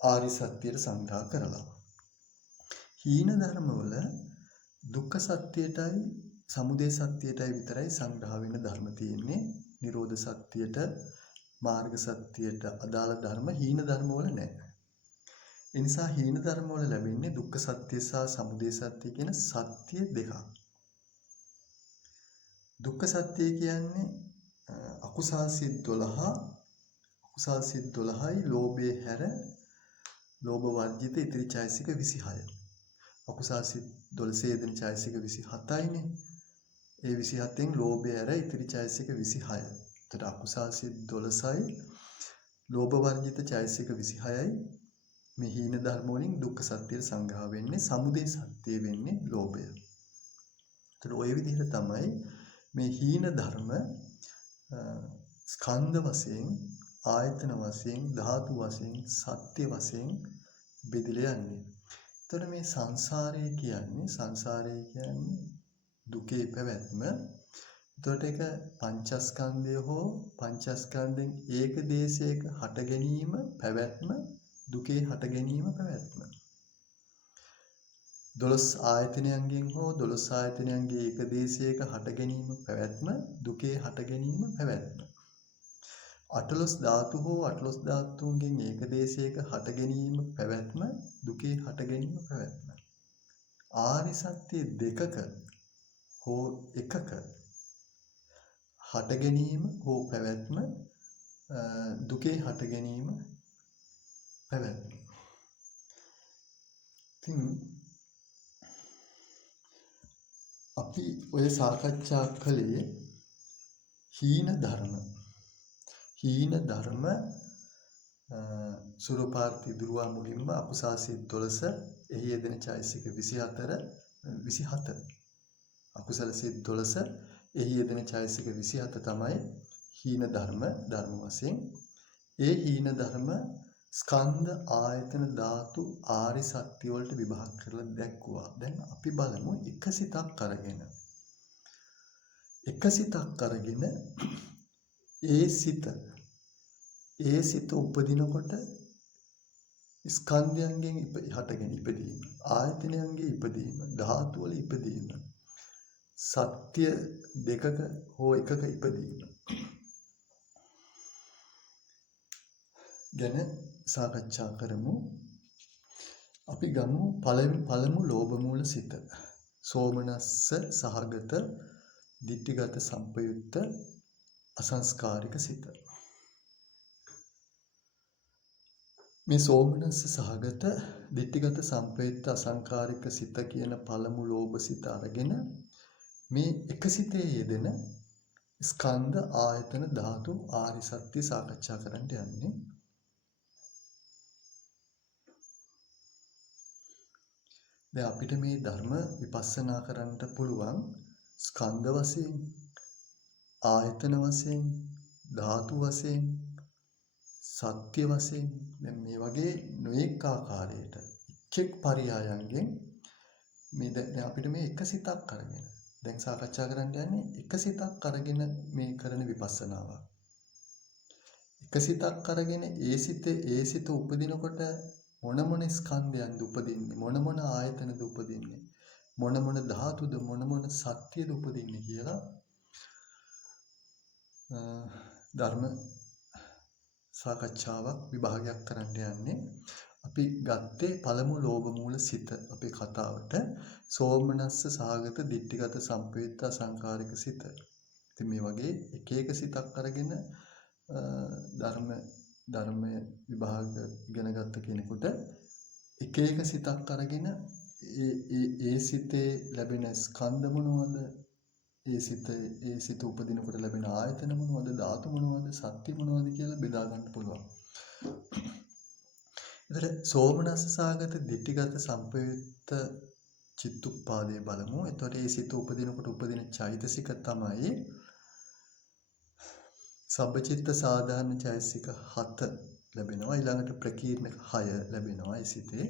ආරි සත්‍යයට සංග්‍රහ කරලා. හීන ධර්මවල දුක්ඛ සත්‍යයටයි සමුදය සත්‍යයටයි විතරයි සංග්‍රහ වෙන ධර්ම තියෙන්නේ. නිරෝධ සත්‍යයට මාර්ග සත්‍යයට අදාළ ධර්ම හීන ධර්ම වල නැහැ. ඒ නිසා හීන ධර්ම වල ලැබෙන්නේ දුක්ඛ සත්‍ය සහ සමුදය සත්‍ය කියන සත්‍ය දෙකක්. දුක්ඛ සත්‍ය කියන්නේ අකුසල් සිත් 12 අකුසල් සිත් 12යි ලෝභයේ හැර ලෝභ වර්ජිත ඉතිරි චෛසික 26. අකුසල් සිත් 12 යෙදෙන චෛසික 27යිනේ. ඒ 27න් ලෝභය හැර ඉතිරි චෛසික 26. එතකොට අකුසල් සිත් 12යි ලෝභ වර්ජිත චෛසික 26යි මේ හීන ධර්ම වලින් දුක්ඛ සත්‍යයට සංග්‍රහ වෙන්නේ සමුදය සත්‍ය වෙන්නේ ලෝභය. එතකොට ওই විදිහට තමයි මේ හීන ධර්ම ස්කන්ධ වශයෙන් ආයතන වශයෙන් ධාතු වශයෙන් සත්‍ය වශයෙන් බෙදලා යන්නේ. එතකොට මේ සංසාරය කියන්නේ දුකේ පැවැත්ම. එතකොට ඒක පංචස්කන්ධය හෝ පංචස්කන්ධෙන් ඒක දේශයක හට ගැනීම පැවැත්ම දුකේ හට ගැනීම පැවැත්ම. 12 ආයතනයන්ගෙන් හෝ 12 ආයතනයන්ගේ ඒක දේශයක හට ගැනීම පැවැත්ම දුකේ හට ගැනීම පැවැත්ම. 18 ධාතු හෝ 18 ධාතුන්ගෙන් ඒක දේශයක හට ගැනීම පැවැත්ම දුකේ හට ගැනීම පැවැත්ම. ආරි සත්‍ය දෙකක හෝ එකක හට ගැනීම හෝ පැවැත්ම දුකේ හට ගැනීම පැවැත්ම. ඉතින් අපි ඔය සාකච්ඡා කළේ හීන ධර්ම සුරපාර්ථි දුරුවා මුලින්ම අකුසල් සිත් 12 එහි යෙදෙන චෛසික 27 අකුසල සිත් 12 එහි යෙදෙන චෛසික 27 තමයි හීන ධර්ම වශයෙන්. ඒ හීන ධර්ම ස්කන්ධ ආයතන ධාතු ආරි සත්‍ය වලට විභාග කරලා දැක්වුවා. දැන් අපි බලමු එක සිතක් අරගෙන ඒ සිත උපදිනකොට ස්කන්ධයන්ගෙන් හටගෙන ඉපදීම ආයතනයන්ගේ ඉපදීම ධාතු වල ඉපදීම සත්‍ය දෙකක හෝ එකක ඉපදීම ගැන සාකච්ඡා කරමු. අපි ගමු පළමු ලෝභ මූල සිත. සෝමනස්ස සහගත ditthිගත සම්පයුක්ත අසංස්කාරික සිත. මේ සෝමනස්ස සහගත ditthිගත සම්පයුක්ත අසංස්කාරික සිත කියන පළමු ලෝභ සිත අරගෙන මේ එක සිතේ යෙදෙන ස්කන්ධ ආයතන ධාතු ආරි සත්‍ය සාකච්ඡා කරන්න යන්නේ. දැන් අපිට මේ ධර්ම විපස්සනා කරන්න පුළුවන් ස්කන්ධ වශයෙන් ආයතන වශයෙන් ධාතු වශයෙන් සත්‍ය වශයෙන් දැන් මේ වගේ නොඑක ආකාරයට එක් පරයයන්ගෙන් මේ දැන් අපිට මේ එක සිතක් අරගෙන දැන් සාකච්ඡා කරන්න යන්නේ එක සිතක් අරගෙන මේ කරන විපස්සනාවක්. එක සිතක් අරගෙන ඒ සිත උපදිනකොට මොන ස්කන්ධයන්ද උපදින්නේ මොන ආයතනද උපදින්නේ මොන ධාතුද මොන සත්‍යද උපදින්නේ කියලා ධර්ම සාකච්ඡාවක් විභාගයක් කරන්න යන්නේ. අපි ගත්තේ පළමු ලෝභ මූල සිත අපේ කතාවට සෝමනස්ස සහගත ditthිගත සම්පයුක්ත අසංකාරික සිත. ඉතින් මේ වගේ එක සිතක් අරගෙන ධර්මය විභාග ඉගෙන ගත්ත කෙනෙකුට එක සිතක් අරගෙන ඒ සිතේ ලැබෙන ස්කන්ධ මොනවද? ඒ සිත උපදිනකොට ලැබෙන ආයතන මොනවද? ධාතු මොනවද? සත්‍ය මොනවද කියලා බෙදා ගන්න පුළුවන්. ඒතර සෝමනස්ස සාගත ditthිගත සම්පයුක්ත චිත්තුප්පාදයේ බලමු. එතකොට ඒ සිත උපදිනකොට උපදින චෛතසික තමයි සබ්බචිත්ත සාධාරණ චෛතසික 7 ලැබෙනවා. ඊළඟට ප්‍රකීර්ණ 6 ලැබෙනවා ඒ සිතේ.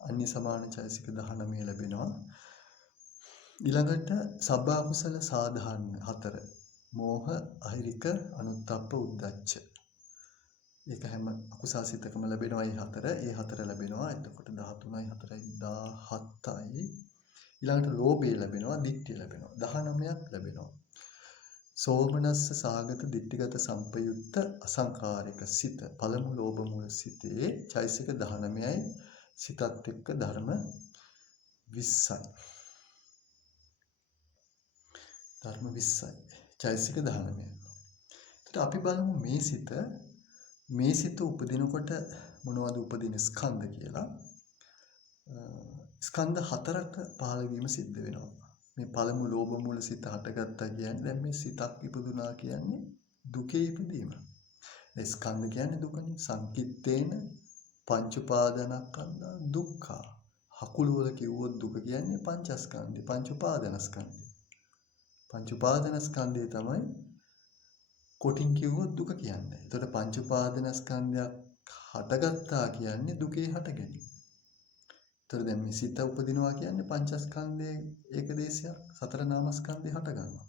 අන්‍ය සමාන චෛතසික 19 ලැබෙනවා. ඊළඟට සබ්බාකුසල සාධාරණ 4. මෝහ, අහිරික, අනුත්ථප්ප, උද්ධච්ච. ඒක හැම අකුසාසිතකම ලැබෙනවා මේ 4. ඒ 4 ලැබෙනවා. එතකොට 13යි 4යි 17යි. ඊළඟට ලෝභය ලැබෙනවා, ditthිය ලැබෙනවා. 19ක් ලැබෙනවා. සෝමනස්ස සාගත ditthිගත සම්පයුක්ත අසංකාරික සිත. පළමු ලෝභ මූල සිතේ චෛසික 19යි සිතත් එක්ක ධර්ම 20යි. ධර්ම 20යි. චෛසික 19යි. එතකොට අපි බලමු මේ සිත උපදිනකොට මොනවද උපදින ස්කන්ධ කියලා. ස්කන්ධ 4ක පහළ වීම සිද්ධ වෙනවා. මේ පළමු ලෝභ මූල සිත හටගත්තා කියන්නේ දැන් මේ සිතක් ඉපදුනා කියන්නේ දුකේ ඉපදීම. ස්කන්ධ කියන්නේ දුකනේ. සංකිට්ඨේන පංච උපාදානස්කන්ධා දුක්ඛා. හකුළු වල කිව්වොත් දුක කියන්නේ පංචස්කන්ධේ, පංච උපාදානස්කන්ධේ. පංච උපාදානස්කන්ධය තමයි කොටින් කිව්වොත් දුක කියන්නේ. එතකොට පංච උපාදානස්කන්ධයක් හටගත්තා කියන්නේ දුකේ හට ගැනීම. එතකොට දැන් මේ සිත උපදිනවා කියන්නේ පංචස්කන්ධයේ ඒකදේශයක්, සතර නාමස්කන්ධය හට ගන්නවා.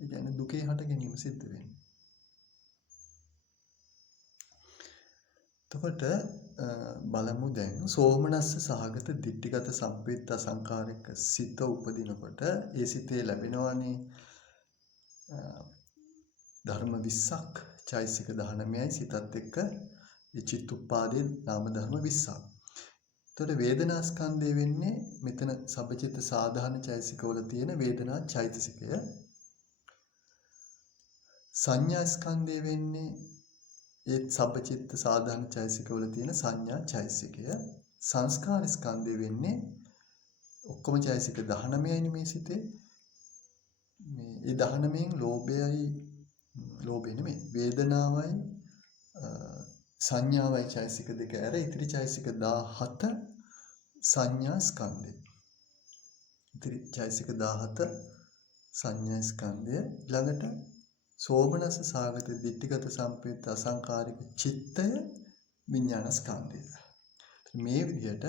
ඒ කියන්නේ දුකේ හට ගැනීම සිද්ධ වෙන්නේ. එතකොට බලමු දැන් සෝමනස්ස සහගත ditthිගත සම්පේත අසංකාරික සිත උපදිනකොට ඒ සිතේ ලැබෙනවානේ ධර්ම 20ක්, චෛසික 19යි සිතත් එක්ක ඒ චිත්තුප්පාදේ නාම ධර්ම 20ක්. එතකොට වේදනා ස්කන්ධය වෙන්නේ මෙතන සබ්බචිත්ත සාධාරණ චෛතසිකවල තියෙන වේදනා චෛතසිකය. සංඥා ස්කන්ධය වෙන්නේ ඒ සබ්බචිත්ත සාධාරණ චෛතසිකවල තියෙන සංඥා චෛතසිකය. සංස්කාර ස්කන්ධය වෙන්නේ ඔක්කොම චෛතසික 19යිනේ මේ සිතේ. මේ ඒ 19න් ලෝභය නෙමෙයි වේදනාවයි සංඥාවයි චෛතසික දෙක ඇර ඉතිරි චෛතසික 17 සංඥා ස්කන්ධය. ඉතිරි චෛතසික 17 සංඥා ස්කන්ධය. ළඟට සෝමනස්ස සාගත ditthිගත සම්පේත අසංකාරික චිත්තය විඥාන ස්කන්ධය. මේ විදිහට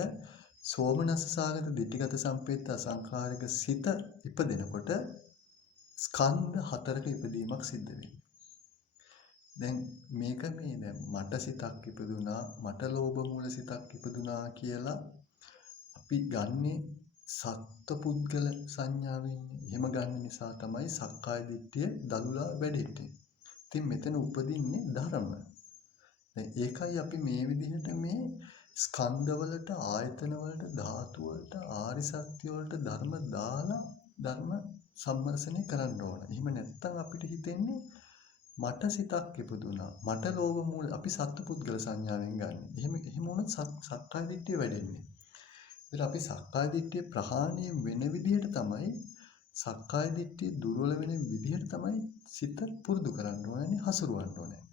සෝමනස්ස සාගත ditthිගත සම්පේත අසංකාරික සිත ඉපදෙනකොට ස්කන්ධ 4ක ඉපදීමක් සිද්ධ වෙනවා. දැන් මේක දැන් මට සිතක් ඉපදුනා, මට ලෝභ මූල සිතක් ඉපදුනා කියලා අපි ගන්නේ සත්පුද්ගල සංඥාවෙන්නේ. එහෙම ගන්න නිසා තමයි සක්කාය දිට්ඨිය දලුලා වැඩෙන්නේ. ඉතින් මෙතන උපදින්නේ ධර්ම. දැන් ඒකයි අපි මේ විදිහට මේ ස්කන්ධවලට, ආයතනවලට, ධාතු වලට, ආරි සත්‍ය වලට ධර්ම දාලා ධර්ම සම්මර්ෂණය කරන්න ඕන. එහෙම නැත්නම් අපිට හිතෙන්නේ මට සිතක් ඉපදුනා, මට ලෝභ මූල අපි සත්පුද්ගල සංඥාවෙන් ගන්න. එහෙම වුණොත් සක්කාය දිට්ඨිය වැඩෙන්නේ. ඒත් අපි සක්කාය දිට්ඨිය ප්‍රහාණය වෙන විදිහට තමයි සක්කාය දිට්ඨිය දුර්වල වෙන විදිහට තමයි සිත පුරුදු කරන්න ඕනේ, හසුරවන්න ඕනේ.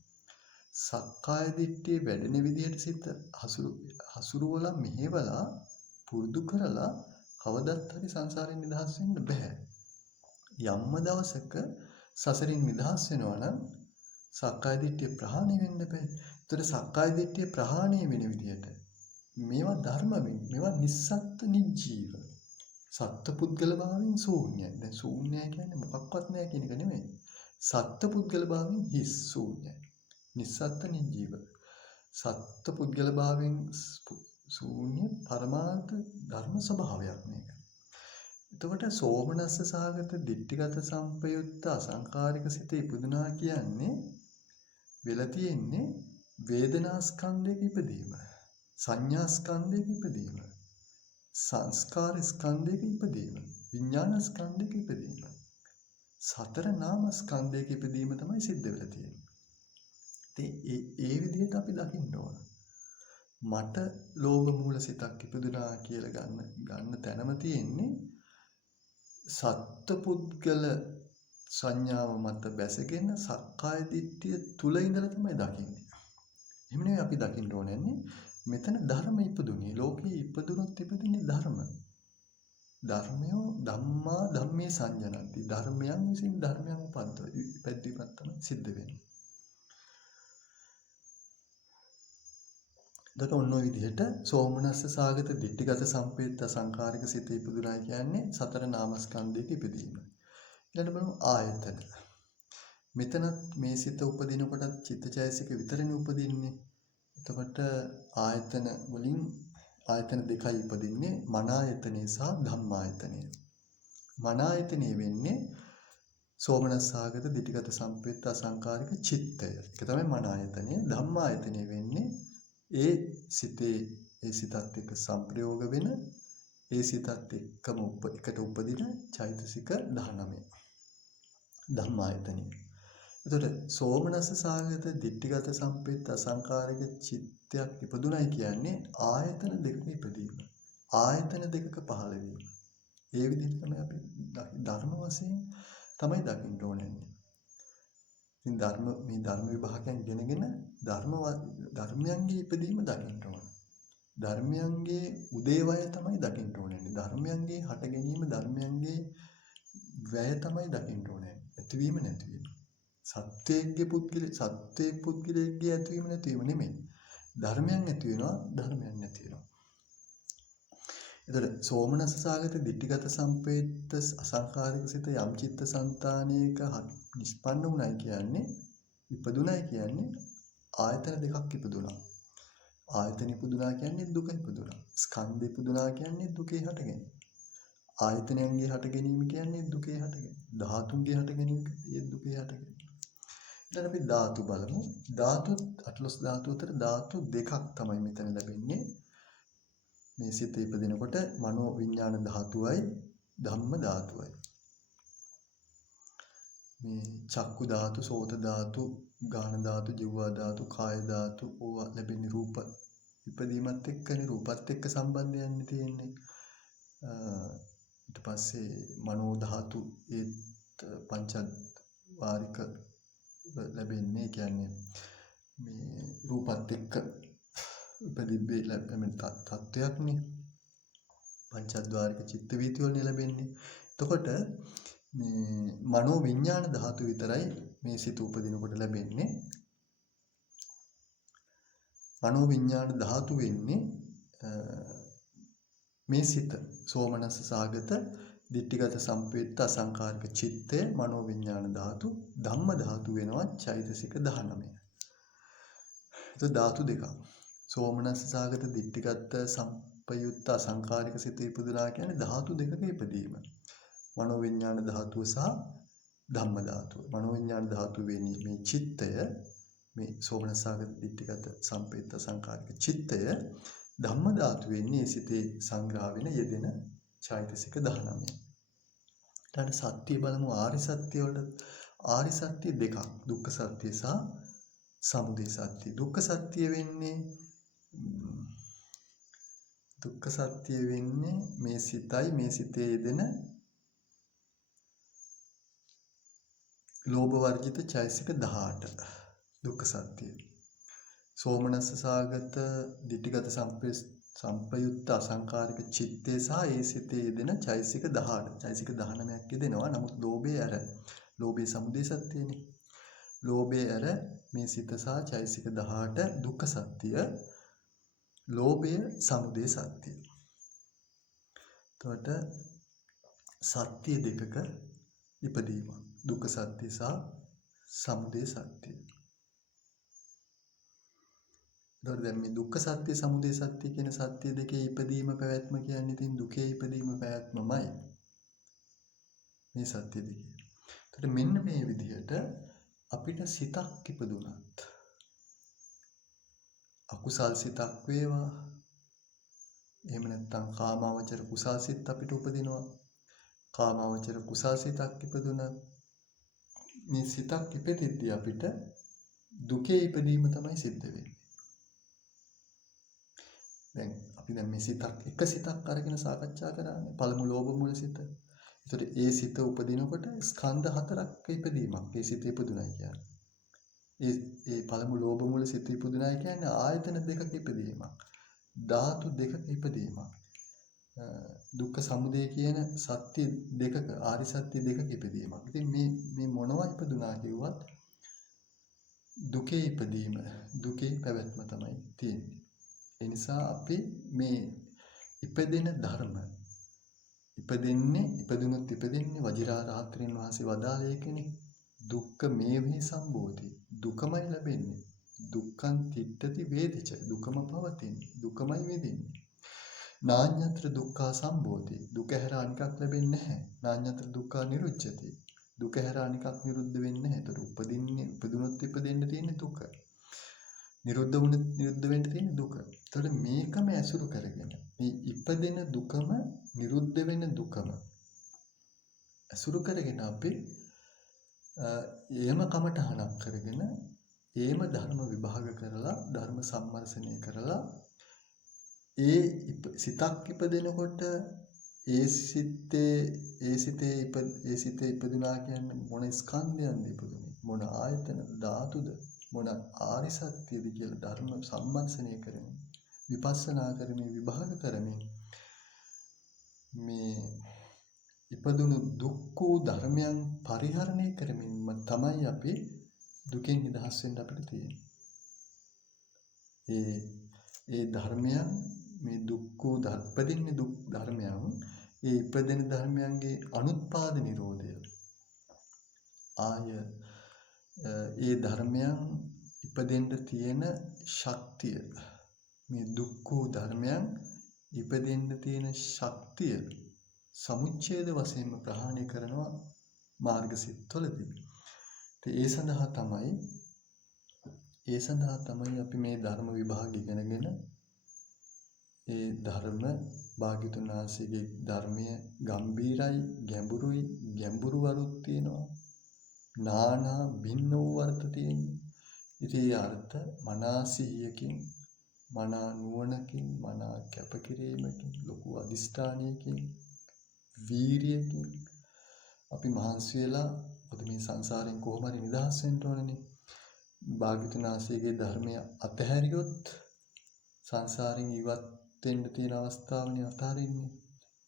සක්කාය දිට්ඨිය වැඩෙන විදිහට සිත හසුරුවලා මෙහෙवला පුරුදු කරලා කවදත් හරි සංසාරයෙන් නිදහස් වෙන්න බෑ. යම්ම දවසක සසරින් නිදහස් වෙනවා නම් සක්කාය දිට්ඨිය ප්‍රහාණය වෙන්න බෑ. ඒතර සක්කාය දිට්ඨිය ප්‍රහාණය වෙන විදිහට මේවා ධර්ම වෙන්නේ. මේවා නිස්සත්ත්ව නිජීව. සත්පුද්ගල භාවයෙන් ශූන්‍යයි. දැන් ශූන්‍යයි කියන්නේ මොකක්වත් නැහැ කියන එක නෙමෙයි. සත්පුද්ගල භාවයෙන් හිස් ශූන්‍යයි. නිස්සත්ත්ව නිජීව. සත්පුද්ගල භාවයෙන් ශූන්‍ය පරමාර්ථ ධර්ම ස්වභාවයක් මේක. එතකොට සෝමනස්ස සහගත ditthිගත සම්පයුක්ත අසංකාරික සිත ඉපදුනා කියන්නේ වෙලා තියෙන්නේ වේදනා ස්කන්ධයක ඉපදීම, සංඥා ස්කන්ධයක ඉපදීම, සංස්කාර ස්කන්ධයක ඉපදීම, විඥාන ස්කන්ධයක ඉපදීම, සතර නාම ස්කන්ධයක ඉපදීම තමයි සිද්ධ වෙලා තියෙන්නේ. ඉතින් ඒ විදිහට අපි දකින්න ඕන. මට ලෝභ මූල සිතක් ඉපදුනා කියලා ගන්න තැනම තියෙන්නේ සත්පුද්ගල සංඥාව මත බැසගෙන සක්කාය දිට්ඨිය තුල ඉඳලා තමයි දකින්නේ. එහෙම නෙවෙයි අපි දකින්න ඕනේ මෙතන ධර්ම ඉපදුනේ. ලෝකේ ඉපදුනොත් ඉපදින්නේ ධර්ම. ධර්මයෝ ධම්මා ධම්මේ සංජනಂತಿ. ධර්මයන් විසින් ධර්මයන් උපද්දීපත් තමයි සිද්ධ වෙන්නේ. දත ඔන්න ඔය විදිහට සෝමනස්ස සාගත දිට්ඨිගත සම්පේත සංකාරික සිත ඉපදුනා කියන්නේ සතර නාමස්කන්ධයක ඉපදීම. ඊළඟට බලමු ආයතන. මෙතනත් මේ සිත උපදිනකොටත් චිත්තචෛසික විතරනේ උපදින්නේ. එතකොට ආයතන වලින් ආයතන දෙකයි උපදින්නේ මන ආයතනය සහ ධම්ම ආයතනය. මන ආයතනය වෙන්නේ සෝමනස්සාගත දිට්ඨිගත සම්පේත අසංකාරික චිත්තය. ඒක තමයි මන ආයතනය. ධම්ම ආයතනය වෙන්නේ ඒ සිතේ ඒ සිතත් එක්ක සංප්‍රයෝග වෙන ඒ සිතත් එක්කම එකට උපදින චෛතසික 19. ධම්ම ආයතනය. එතකොට සෝමනස්ස සාගත දිට්ඨිගත සම්පේත අසංකාරික චිත්තයක් ඉපදුනයි කියන්නේ ආයතන දෙකක ඉපදීම. ආයතන දෙකක පහළ වීම. ඒ විදිහට තමයි අපි ධර්ම වශයෙන් තමයි දකින්න ඕනේ. ඉතින් මේ ධර්ම විභාගයන් ඉගෙනගෙන ධර්මයන්ගේ ඉපදීම දකින්න ඕන. ධර්මයන්ගේ උදේවය තමයි දකින්න ඕනේ. ධර්මයන්ගේ හට ගැනීම ධර්මයන්ගේ වැය තමයි දකින්න ඕනේ. ඇතිවීම නැතිවීම. සත්‍යයේ පුද්ගලයේ ඇතිවීම නැතිවීම නෙමෙයි. ධර්මයන් ඇති වෙනවා ධර්මයන් නැති වෙනවා. එතකොට සෝමනස්ස සාගත දිට්ඨිගත සම්පේත අසංකාරික සිත යම් චිත්ත සංතානයක නිෂ්පන්න වුණයි කියන්නේ ඉපදුණයි කියන්නේ ආයතන දෙකක් ඉපදුණා. ආයතන ඉපදුණා කියන්නේ දුක ඉපදුණා. ස්කන්ධ ඉපදුණා කියන්නේ දුකේ හට ගැනීම. ආයතනයන්ගේ හට ගැනීම කියන්නේ දුකේ හට ගැනීම. ධාතුන්ගේ හට ගැනීම කියන්නේ දුකේ හට ගැනීම. ඊට අපි ධාතු බලමු. ධාතු 18 ධාතු අතර ධාතු දෙකක් තමයි මෙතන ලැබෙන්නේ. මේ සිත ඉපදිනකොට මනෝ විඥාන ධාතුවයි ධම්ම ධාතුවයි. මේ චක්කු ධාතු, සෝත ධාතු, ගාන ධාතු, ජීවා ධාතු, කාය ධාතු ඕවා ලැබෙන්නේ රූප ඉපදීමත් එක්කනේ රූපත් එක්ක සම්බන්ධයන්නේ තියෙන්නේ. ඊට පස්සේ මනෝ ධාතු ඒත් පංචවාරික ලැබෙන්නේ කියන්නේ මේ රූපත් එක්ක උපදිබ්බේ ලැබෙන තත්ත්වයක්නේ. පංචද්වාරික චිත්ත වීති වලින් ලැබෙන්නේ. එතකොට මේ මනෝ විඥාන ධාතු විතරයි මේ සිත උපදිනකොට ලැබෙන්නේ. මනෝ විඥාන ධාතු වෙන්නේ මේ සිත සෝමනස්ස සාගත දිට්ඨිගත සම්පේත අසංකාරික චිත්තය මනෝ විඥාන ධාතු ධම්ම ධාතු වෙනවා චෛතසික 19. ඒක ධාතු දෙකක්. සෝමනස්ස සාගත දිට්ඨිගත සම්පයුත්ත අසංකාරික සිත ඉපදුනා කියන්නේ ධාතු දෙකක ඉපදීම. මනෝ විඥාන ධාතුව සහ ධම්ම ධාතුව. මනෝ විඥාන ධාතුව වෙන්නේ මේ චිත්තය මේ සෝමනස්ස සාගත දිට්ඨිගත සම්පේත අසංකාරික චිත්තය ධම්ම ධාතු වෙන්නේ සිතේ සංග්‍රහ වෙන යෙදෙන චෛතසික 19. ඊට සත්‍ය බලමු ආරි සත්‍ය වලට ආරි සත්‍ය දෙකක් දුක්ඛ සත්‍ය සහ සමුදය සත්‍ය. දුක්ඛ සත්‍ය වෙන්නේ මේ සිතයි මේ සිතේ යෙදෙන ලෝභ වර්ජිත චෛතසික 18 දුක්ඛ සත්‍ය. සෝමනස්ස සාගත දිට්ඨිගත සම්පයුත්ත අසංකාරික චිත්තේ සහ ඒ සිතේ යෙදෙන චෛතසික 18 චෛතසික 19ක් යෙදෙනවා. නමුත් ලෝභය ඇර ලෝභයේ සමුදය සත්‍යනේ. ලෝභය ඇර මේ සිත සහ චෛතසික 18 දුක්ඛ සත්‍ය. ලෝභය සමුදය සත්‍ය. එතකොට සත්‍ය දෙකක ඉපදීම. දුක්ඛ සත්‍ය සහ සමුදය සත්‍ය. දැන් මේ දුක්ඛ සත්‍ය සමුදය සත්‍ය කියන සත්‍ය දෙකේ ඉපදීම පැවැත්ම කියන්නේ ඉතින් දුකේ ඉපදීම පැවැත්මමයි. මේ සත්‍ය දෙකේ. එතකොට මෙන්න මේ විදිහට අපිට සිතක් ඉපදුනත් අකුසල් සිතක් වේවා එහෙම නැත්නම් කාමාවචර කුසල් සිත් අපිට උපදිනවා. කාමාවචර කුසල් සිතක් ඉපදුනත් මේ සිතක් ඉපදෙද්දී අපිට දුකේ ඉපදීම තමයි සිද්ධ වෙන්නේ. දැන් අපි දැන් මේ එක සිතක් අරගෙන සාකච්ඡා කරන්නේ. පළමු ලෝභ මූල සිත. ඒතකොට ඒ සිත උපදිනකොට ස්කන්ධ හතරක් ඉපදීමක්. ඒ සිත ඉපදුණයි කියන්නේ. ඒ පළමු ලෝභ මූල සිත ඉපදුණයි කියන්නේ ආයතන දෙකක ඉපදීමක්. ධාතු දෙකක ඉපදීමක්. දුක්ඛ සමුදය කියන සත්‍ය දෙකක ආරි සත්‍ය දෙකක ඉපදීමක්. ඉතින් මේ මොනවා ඉපදුනා කිව්වත් දුකේ ඉපදීම, දුකේ පැවැත්ම තමයි තියෙන්නේ. ඒ නිසා අපි මේ ඉපදෙන ධර්ම ඉපදුනොත් ඉපදෙන්නේ වජිරාරාත්‍රින් වහන්සේ වදාළ එකනේ. දුක්ඛ මේවහි සම්බෝධි. දුකමයි ලැබෙන්නේ. දුක්ඛං තිට්ඨති වේදිච. දුකම පවතින්නේ. දුකමයි වෙදින්නේ. නාඤ්ඤත්‍ර දුක්ඛා සම්බෝධි. දුක හැර අනිකක් ලැබෙන්නේ නැහැ. නාඤ්ඤත්‍ර දුක්ඛා නිරුච්ඡති. දුක හැර අනිකක් නිරුද්ධ වෙන්නේ නැහැ. ඒතර උපදුනොත් ඉපදෙන්න තියෙන දුක. නිරුද්ධ වුණොත් නිරුද්ධ වෙන්න තියෙන දුක. ඒතර මේකම ඇසුරු කරගෙන මේ ඉපදෙන දුකම නිරුද්ධ වෙන දුකම ඇසුරු කරගෙන අපි එහෙම කමටහනක් කරගෙන එහෙම ධර්ම විභාග කරලා ධර්ම සම්මර්ෂණය කරලා ඒ සිතක් ඉපදෙනකොට ඒ සිතේ ඉපදුනා කියන්නේ මොන ස්කන්ධයන්ද ඉපදුනේ, මොන ආයතන ධාතුද, මොන ආරි සත්‍යද කියලා ධර්ම සම්මර්ෂණය කරමින් විපස්සනා කරමින් විභාග කරමින් මේ ඉපදුණු දුක්ඛ ධර්මයන් පරිහරණය කරමින්ම තමයි අපි දුකෙන් නිදහස් වෙන්න අපිට තියෙන්නේ. ඒ ධර්මයන් මේ දුක්ඛ ඉපදින්නේ දුක් ධර්මයන් ඒ ඉපදෙන ධර්මයන්ගේ අනුත්පාද නිරෝධය ඒ ධර්මයන් ඉපදෙන්න තියෙන ශක්තිය මේ දුක්ඛ ධර්මයන් ඉපදෙන්න තියෙන ශක්තිය සමුච්ඡේද වශයෙන්ම ප්‍රහාණය කරනවා මාර්ගසිතවලදී. ඒ සඳහා තමයි අපි මේ ධර්ම විභාග ඉගෙනගෙන ඒ ධර්ම භාග්‍යතුන් වහන්සේගේ ධර්මයේ ගම්බීරයි ගැඹුරුයි ගැඹුරු වරුත් තියෙනවා. නානා භින්න වූ අර්ථ තියෙනවා. ඉතින් ඒ අර්ථ මනා සිහියකින් මනා නුවණකින් මනා කැපකිරීමකින් ලොකු අදිෂ්ඨානයකින් වීරියකින් අපි මහන්සි වෙලා මොකද මේ සංසාරයෙන් කොහොම හරි නිදහස් වෙන්න ඕනනේ. භාග්‍යතුන් වහන්සේගේ ධර්මය අතහැරියොත් සංසාරයෙන් ඉවත් වෙන්න තියෙන අවස්ථාවනේ අතහරින්නේ.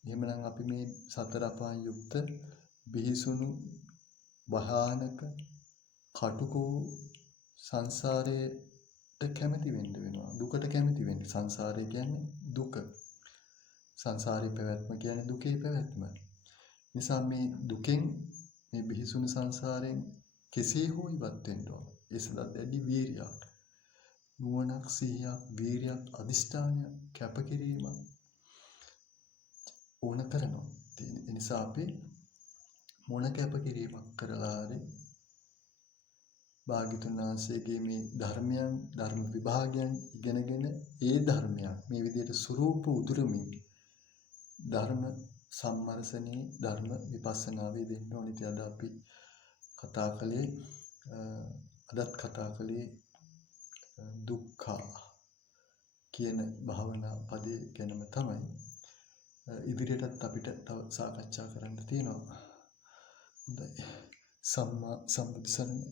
එහෙමනම් අපි මේ සතර අපායන් යුක්ත බිහිසුණු වහානක කටුකෝ සංසාරයට කැමති වෙන්න වෙනවා. දුකට කැමති වෙන්න. සංසාරය කියන්නේ දුක. සංසාරේ පැවැත්ම කියන්නේ දුකේ පැවැත්ම. නිසා මේ දුකෙන් මේ බිහිසුණු සංසාරයෙන් කෙසේ හෝ ඉවත් වෙන්න ඕන. ඒ සඳහා දැඩි වීරියක්, නුවණක්, සිහියක්, වීරියක්, අදිෂ්ඨානයක්, කැපකිරීමක් ඕන කරනවා. ඒ නිසා අපි මොන කැපකිරීමක් කරලා හරි භාග්‍යතුන් වහන්සේගේ මේ ධර්මයන්, ධර්ම විභාගයන් ඉගෙනගෙන ඒ ධර්මයන් මේ විදිහට ස්වરૂප උදුරමින් ධර්ම සම්මර්ෂණේ ධර්ම විපස්සනාවේ දෙන්න ඕනේ. අද අපි අදත් කතා කළේ දුක්ඛ කියන භාවනා පදේ ගැනම තමයි. ඉදිරියටත් අපිට තව සාකච්ඡා කරන්න තියෙනවා. හොඳයි. සම්මා සම්බුදු සරණයි.